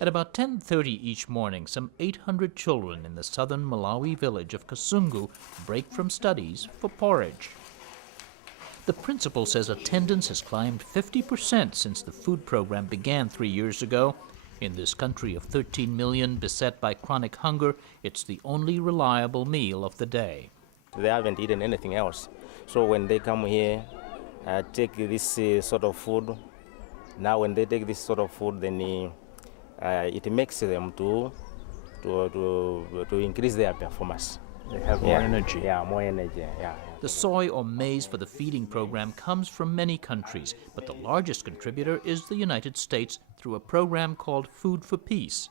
At about 10:30 each morning, some 800 children in the southern Malawi village of Kasungu break from studies for porridge. The principal says attendance has climbed 50% since the food program began 3 years ago. In this country of 13 million beset by chronic hunger, it's the only reliable meal of the day. They haven't eaten anything else. So when they come here, take this sort of food. Now when they take this sort of food, then it makes them to increase their performance. They have more energy. Yeah, more energy, yeah. The soy or maize for the feeding program comes from many countries, but the largest contributor is the United States through a program called Food for Peace.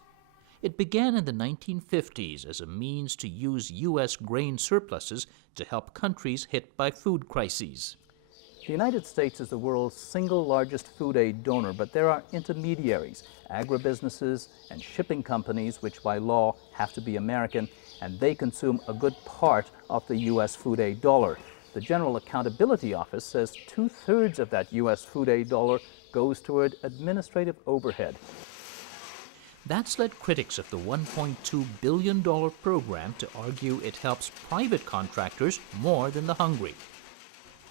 It began in the 1950s as a means to use U.S. grain surpluses to help countries hit by food crises. The United States is the world's single largest food aid donor, but there are intermediaries, agribusinesses and shipping companies, which by law have to be American, and they consume a good part of the U.S. food aid dollar. The General Accountability Office says 2/3 of that U.S. food aid dollar goes toward administrative overhead. That's led critics of the $1.2 billion program to argue it helps private contractors more than the hungry.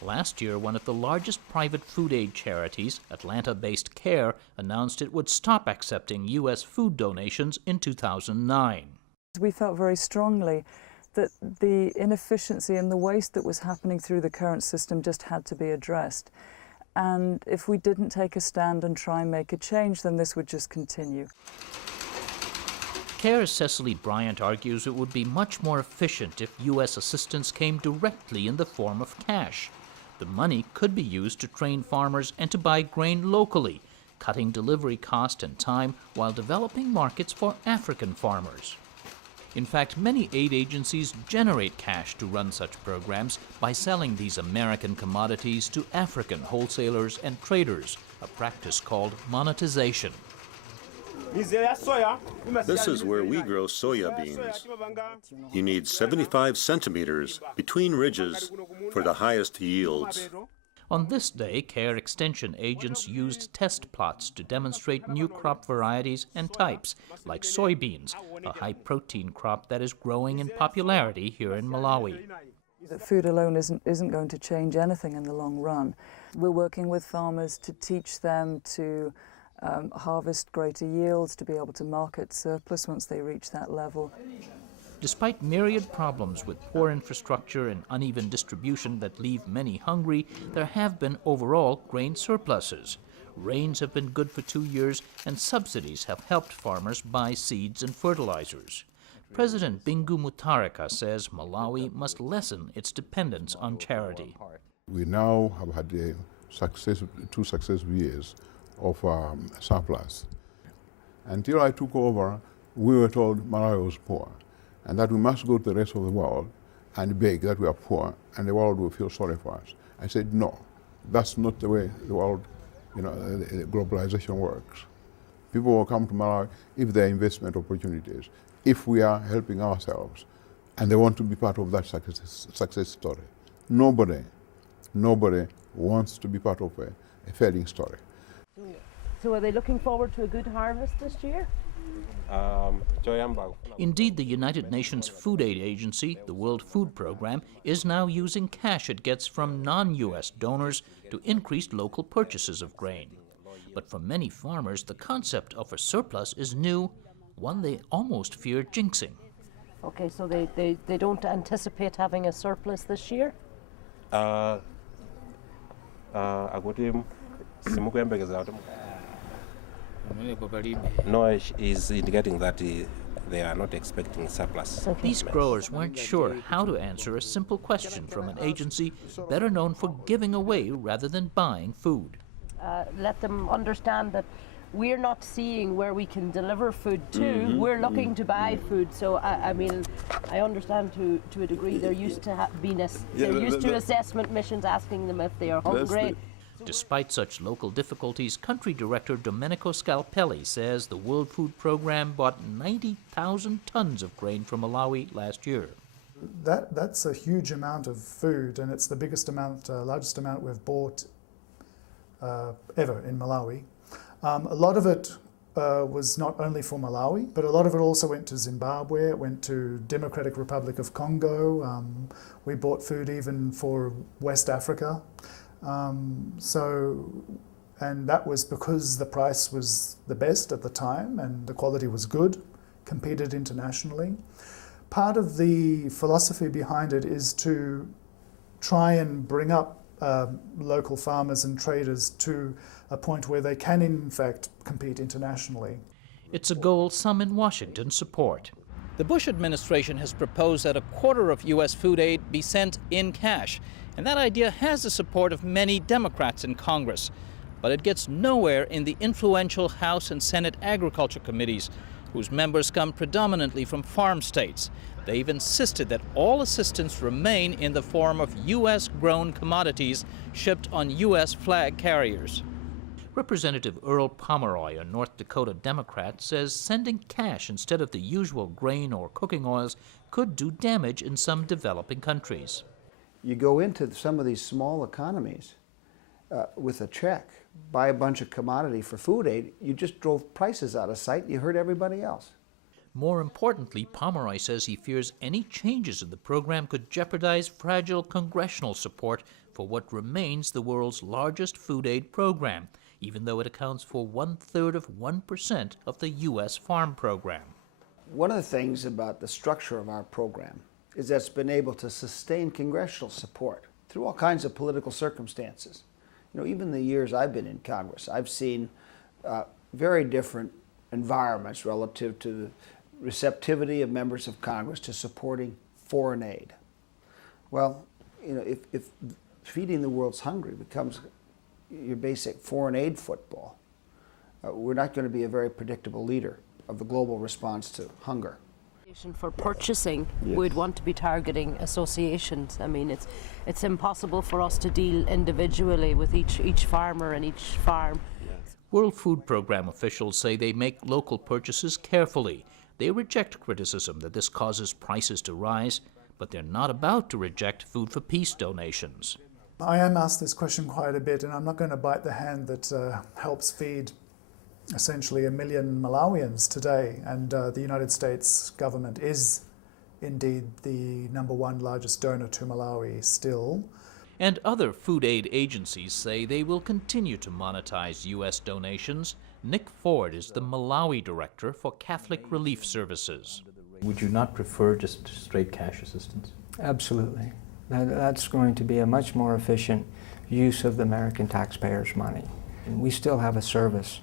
Last year, one of the largest private food aid charities, Atlanta-based CARE, announced it would stop accepting U.S. food donations in 2009. We felt very strongly that the inefficiency and the waste that was happening through the current system just had to be addressed. And if we didn't take a stand and try and make a change, then this would just continue. CARE's Cecily Bryant argues it would be much more efficient if U.S. assistance came directly in the form of cash. The money could be used to train farmers and to buy grain locally, cutting delivery cost and time while developing markets for African farmers. In fact, many aid agencies generate cash to run such programs by selling these American commodities to African wholesalers and traders, a practice called monetization. This is where we grow soya beans. You need 75 centimeters between ridges for the highest yields. On this day, CARE extension agents used test plots to demonstrate new crop varieties and types, like soybeans, a high-protein crop that is growing in popularity here in Malawi. That food alone isn't going to change anything in the long run. We're working with farmers to teach them to harvest greater yields, to be able to market surplus once they reach that level. Despite myriad problems with poor infrastructure and uneven distribution that leave many hungry, there have been overall grain surpluses. Rains have been good for 2 years, and subsidies have helped farmers buy seeds and fertilizers. President Bingu Mutharika says Malawi must lessen its dependence on charity. We now have had two successful years of surplus. Until I took over, we were told Malawi was poor, and that we must go to the rest of the world and beg that we are poor, and the world will feel sorry for us. I said, no, that's not the way the world, the globalization works. People will come to Malawi if there are investment opportunities, if we are helping ourselves, and they want to be part of that success story. Nobody wants to be part of a failing story. So are they looking forward to a good harvest this year? Indeed, the United Nations Food Aid Agency, the World Food Program, is now using cash it gets from non-U.S. donors to increase local purchases of grain. But for many farmers, the concept of a surplus is new, one they almost fear jinxing. Okay, so they don't anticipate having a surplus this year? No, is indicating that they are not expecting surplus. Okay. These growers weren't sure how to answer a simple question from an agency better known for giving away rather than buying food. Let them understand that we're not seeing where we can deliver food to. We're looking to buy food. So I mean, I understand to a degree they're used to assessment missions asking them if they are hungry. Despite such local difficulties, Country Director Domenico Scalpelli says the World Food Program bought 90,000 tons of grain from Malawi last year. That's a huge amount of food, and it's the biggest amount, largest amount we've bought ever in Malawi. A lot of it was not only for Malawi, but a lot of it also went to Zimbabwe, it went to Democratic Republic of Congo. We bought food even for West Africa. And that was because the price was the best at the time and the quality was good, competed internationally. Part of the philosophy behind it is to try and bring up local farmers and traders to a point where they can in fact compete internationally. It's a goal some in Washington support. The Bush administration has proposed that a quarter of U.S. food aid be sent in cash, and that idea has the support of many Democrats in Congress. But it gets nowhere in the influential House and Senate Agriculture Committees, whose members come predominantly from farm states. They've insisted that all assistance remain in the form of U.S.-grown commodities shipped on U.S. flag carriers. Representative Earl Pomeroy, a North Dakota Democrat, says sending cash instead of the usual grain or cooking oils could do damage in some developing countries. You go into some of these small economies with a check, buy a bunch of commodity for food aid, you just drove prices out of sight, you hurt everybody else. More importantly, Pomeroy says he fears any changes in the program could jeopardize fragile congressional support for what remains the world's largest food aid program, even though it accounts for 1/3 of 1% of the U.S. farm program. One of the things about the structure of our program is that it's been able to sustain congressional support through all kinds of political circumstances. You know, even the years I've been in Congress, I've seen very different environments relative to the receptivity of members of Congress to supporting foreign aid. Well, you know, if feeding the world's hungry becomes your basic foreign aid football, we're not going to be a very predictable leader of the global response to hunger. For purchasing, we'd want to be targeting associations. I mean, it's impossible for us to deal individually with each farmer and each farm. World Food Program officials say they make local purchases carefully. They reject criticism that this causes prices to rise, but they're not about to reject Food for Peace donations. I am asked this question quite a bit, and I'm not going to bite the hand that helps feed essentially 1 million Malawians today, and the United States government is indeed the #1 largest donor to Malawi still. And other food aid agencies say they will continue to monetize U.S. donations. Nick Ford is the Malawi director for Catholic Relief Services. Would you not prefer just straight cash assistance? Absolutely. That's going to be a much more efficient use of the American taxpayers' money. And we still have a service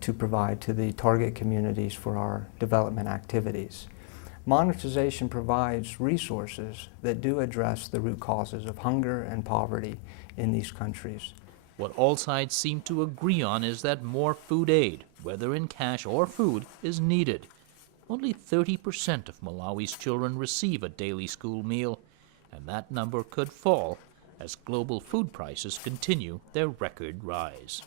to provide to the target communities for our development activities. Monetization provides resources that do address the root causes of hunger and poverty in these countries. What all sides seem to agree on is that more food aid, whether in cash or food, is needed. Only 30% of Malawi's children receive a daily school meal, and that number could fall as global food prices continue their record rise.